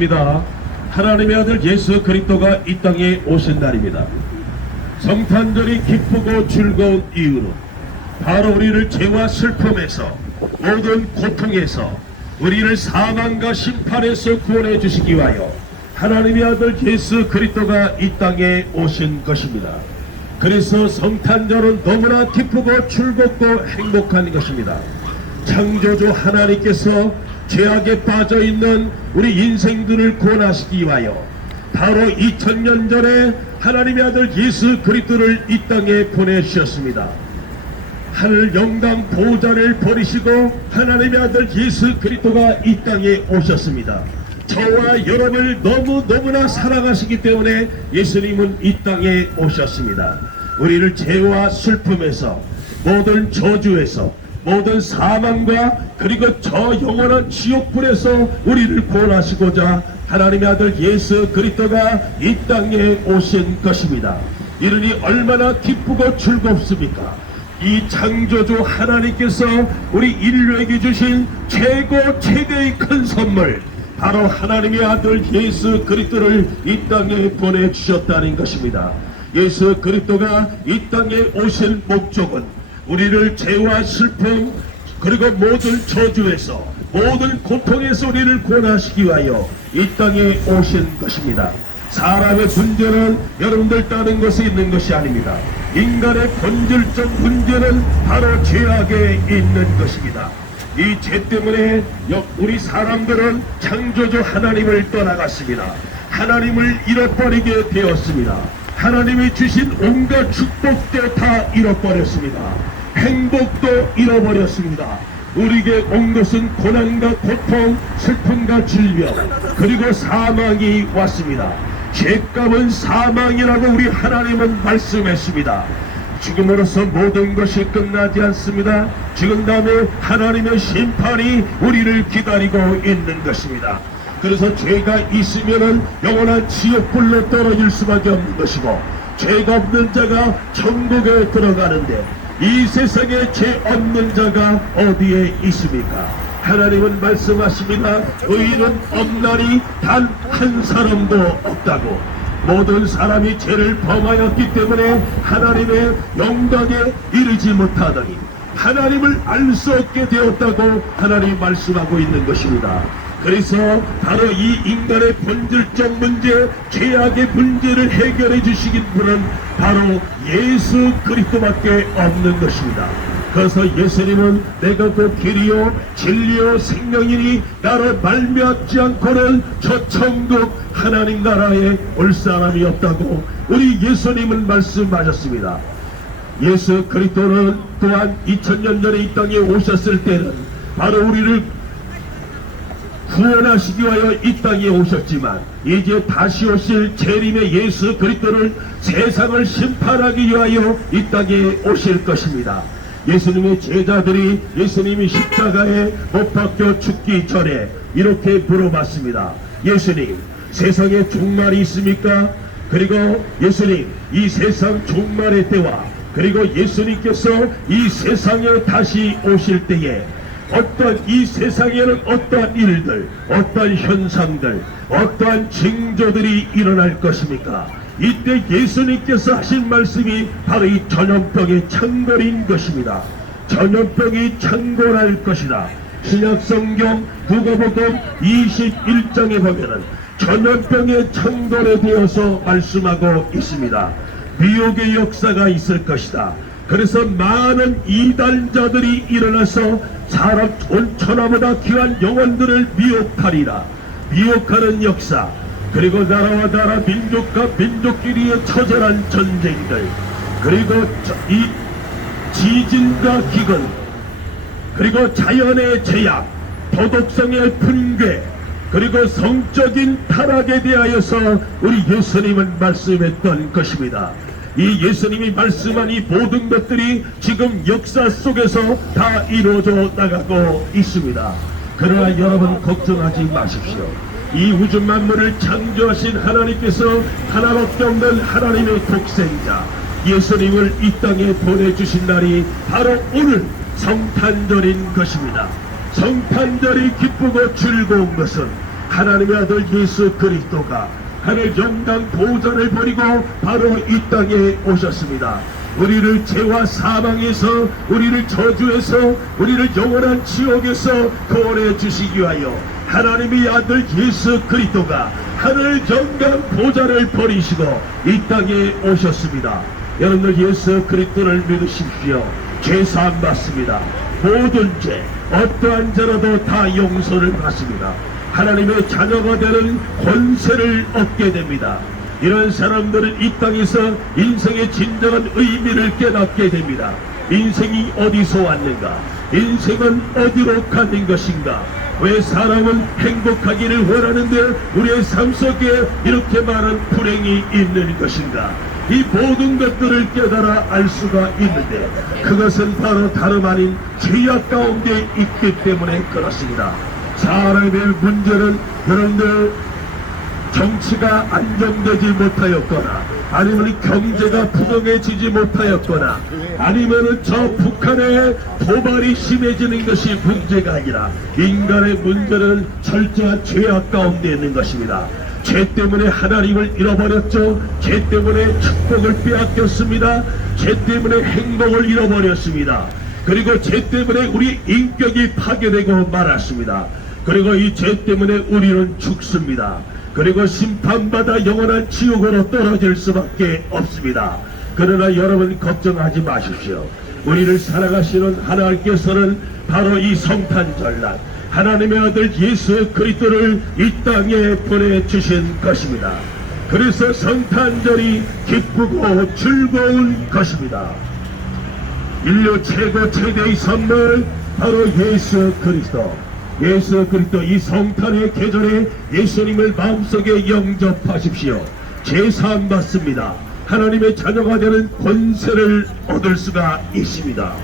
입니다. 하나님의 아들 예수 그리스도가 이 땅에 오신 날입니다. 성탄절이 기쁘고 즐거운 이유는 바로 우리를 죄와 슬픔에서 모든 고통에서 우리를 사망과 심판에서 구원해 주시기 위하여 하나님의 아들 예수 그리스도가 이 땅에 오신 것입니다. 그래서 성탄절은 너무나 기쁘고 즐겁고 행복한 것입니다. 창조주 하나님께서 죄악에 빠져있는 우리 인생들을 구원하시기 위하여 바로 2000년 전에 하나님의 아들 예수 그리스도를 이 땅에 보내주셨습니다. 하늘 영광 보좌를 버리시고 하나님의 아들 예수 그리스도가 이 땅에 오셨습니다. 저와 여러분을 너무나 사랑하시기 때문에 예수님은 이 땅에 오셨습니다. 우리를 죄와 슬픔에서 모든 저주에서 모든 사망과 그리고 저 영원한 지옥불에서 우리를 구원하시고자 하나님의 아들 예수 그리스도가 이 땅에 오신 것입니다. 이러니 얼마나 기쁘고 즐겁습니까? 이 창조주 하나님께서 우리 인류에게 주신 최대의 큰 선물, 바로 하나님의 아들 예수 그리스도를 이 땅에 보내주셨다는 것입니다. 예수 그리스도가 이 땅에 오신 목적은 우리를 죄와 슬픔 그리고 모든 저주에서 모든 고통에서 우리를 구원하시기 위하여 이 땅에 오신 것입니다. 사람의 문제는 여러분들 다른 것에 있는 것이 아닙니다. 인간의 본질적 문제는 바로 죄악에 있는 것입니다. 이 죄 때문에 우리 사람들은 창조주 하나님을 떠나갔습니다. 하나님을 잃어버리게 되었습니다. 하나님이 주신 온갖 축복도 다 잃어버렸습니다. 행복도 잃어버렸습니다. 우리에게 온 것은 고난과 고통, 슬픔과 질병, 그리고 사망이 왔습니다. 죄값은 사망이라고 우리 하나님은 말씀했습니다. 죽음으로써 모든 것이 끝나지 않습니다. 죽은 다음에 하나님의 심판이 우리를 기다리고 있는 것입니다. 그래서 죄가 있으면은 영원한 지옥불로 떨어질 수밖에 없는 것이고, 죄가 없는 자가 천국에 들어가는데 이 세상에 죄 없는 자가 어디에 있습니까? 하나님은 말씀하십니다. 의인은 없나니 단 한 사람도 없다고. 모든 사람이 죄를 범하였기 때문에 하나님의 영광에 이르지 못하더니 하나님을 알 수 없게 되었다고 하나님이 말씀하고 있는 것입니다. 그래서 바로 이 인간의 본질적 문제, 죄악의 문제를 해결해 주시긴 분은 바로 예수 그리스도밖에 없는 것입니다. 그래서 예수님은 내가 그 길이요 진리요 생명이니 나를 말미암지 않고는 저 천국 하나님 나라에 올 사람이 없다고 우리 예수님은 말씀하셨습니다. 예수 그리스도는 또한 2000년 전에 이 땅에 오셨을 때는 바로 우리를 구원하시기 위하여 이 땅에 오셨지만 이제 다시 오실 재림의 예수 그리스도를 세상을 심판하기 위하여 이 땅에 오실 것입니다. 예수님의 제자들이 예수님이 십자가에 못 박혀 죽기 전에 이렇게 물어봤습니다. 예수님, 세상에 종말이 있습니까? 그리고 예수님, 이 세상 종말의 때와 그리고 예수님께서 이 세상에 다시 오실 때에 어떠한 이 세상에는 어떠한 일들, 어떠한 현상들, 어떠한 징조들이 일어날 것입니까? 이때 예수님께서 하신 말씀이 바로 이 전염병의 창궐인 것입니다. 전염병이 창궐할 것이다. 신약성경 누가복음 21장에 보면은 전염병의 창궐에 대해서 말씀하고 있습니다. 미혹의 역사가 있을 것이다. 그래서 많은 이단자들이 일어나서 사람 온 천하보다 귀한 영혼들을 미혹하리라. 미혹하는 역사, 그리고 나라와 나라, 민족과 민족끼리의 처절한 전쟁들, 그리고 이 지진과 기근, 그리고 자연의 재앙, 도덕성의 붕괴, 그리고 성적인 타락에 대하여서 우리 예수님은 말씀했던 것입니다. 이 예수님이 말씀한 이 모든 것들이 지금 역사 속에서 다 이루어져 나가고 있습니다. 그러나 여러분 걱정하지 마십시오. 이 우주 만물을 창조하신 하나님께서 하나밖에 없는 하나님의 독생자 예수님을 이 땅에 보내주신 날이 바로 오늘 성탄절인 것입니다. 성탄절이 기쁘고 즐거운 것은 하나님의 아들 예수 그리스도가 하늘 영광 보좌를 버리고 바로 이 땅에 오셨습니다. 우리를 죄와 사망에서, 우리를 저주에서, 우리를 영원한 지옥에서 구원해 주시기 위하여 하나님의 아들 예수 그리스도가 하늘 영광 보좌를 버리시고 이 땅에 오셨습니다. 여러분들 예수 그리스도를 믿으십시오. 죄 사함 받습니다. 모든 죄 어떠한 죄라도 다 용서를 받습니다. 하나님의 자녀가 되는 권세를 얻게 됩니다. 이런 사람들은 이 땅에서 인생의 진정한 의미를 깨닫게 됩니다. 인생이 어디서 왔는가? 인생은 어디로 가는 것인가? 왜 사람은 행복하기를 원하는데 우리의 삶 속에 이렇게 많은 불행이 있는 것인가? 이 모든 것들을 깨달아 알 수가 있는데 그것은 바로 다름 아닌 죄악 가운데 있기 때문에 그렇습니다. 사람의 문제는 여러분들 정치가 안정되지 못하였거나 아니면 경제가 부동해지지 못하였거나 아니면 저 북한의 도발이 심해지는 것이 문제가 아니라 인간의 문제는 철저한 죄악 가운데 있는 것입니다. 죄 때문에 하나님을 잃어버렸죠. 죄 때문에 축복을 빼앗겼습니다. 죄 때문에 행복을 잃어버렸습니다. 그리고 죄 때문에 우리 인격이 파괴되고 말았습니다. 그리고 이 죄 때문에 우리는 죽습니다. 그리고 심판받아 영원한 지옥으로 떨어질 수밖에 없습니다. 그러나 여러분 걱정하지 마십시오. 우리를 사랑하시는 하나님께서는 바로 이 성탄절날 하나님의 아들 예수 그리스도를 이 땅에 보내주신 것입니다. 그래서 성탄절이 기쁘고 즐거운 것입니다. 인류 최고 최대의 선물 바로 예수 그리스도. 예수 그리스도 이 성탄의 계절에 예수님을 마음속에 영접하십시오. 제사함 받습니다. 하나님의 자녀가 되는 권세를 얻을 수가 있습니다.